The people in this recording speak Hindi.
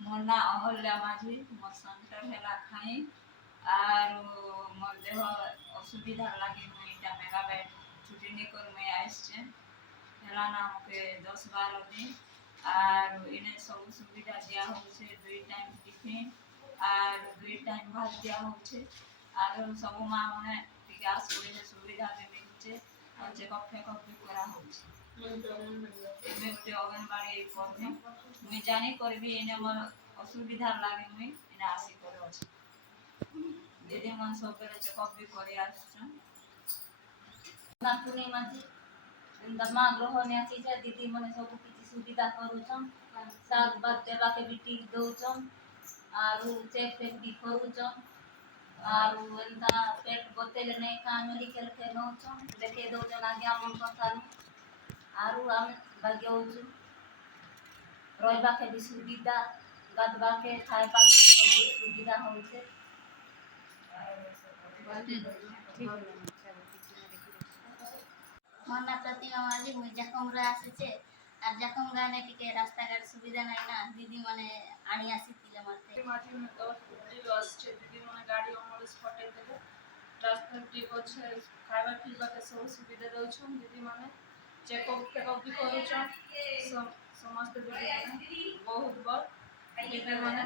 मोर ना अहल्या माझी मोर सेंटर हेला खाई आर मोर देह असुविधा लागे मुई इटा मेगा बेड छुट्टी नहीं कर मुई आइछे हेला ना मके 10-12 दिन आर इने सब सुविधा दिया होछे 2 टाइम टिफिन आर 2 टाइम भात दिया होछे आर सब मां माने विकास करे सुविधा दे मिलछे और चेकअप फेकअप भी करा होछे एमे गोटे अंगनबाड़ी करबे मुई जानी करबी एने मोर असुविधा लागे मुई एने आसी करे अछि दीदी मन सब बेले चेकअप भी करे आछन नातुनी माझी दमा ग्रहण आसी जे दीदी मने सब किछि सुविधा करूछन साग भात देबा के बिटी दउछन आरु चेक फेक भी करूछन आरु एंता पेट बतेले नहीं का मेडिकल के नउछन देखे दउछन आज्ञा मन कथानु आरु हम भाग्य होछु रहबा के भी सुविधा गाधबा के खाइबा के सब सुविधा होछे मना प्रतिमा माली मुई जखमरा आसे आर जखम गाने टिके रास्ता घाट सुविधा नहीं ना दीदी माने आनी आसीतिले मते माटी में तो दीदी आछे दीदी माने गाड़ी हमर स्पॉटे देले रास्ता ठीक अच्छे खाइबा पीबा के सब सुविधा दउछन दीदी माने चेकअप फेकअप भी करूछन समस्त दीदी माने बहुत बड़ दीदी माने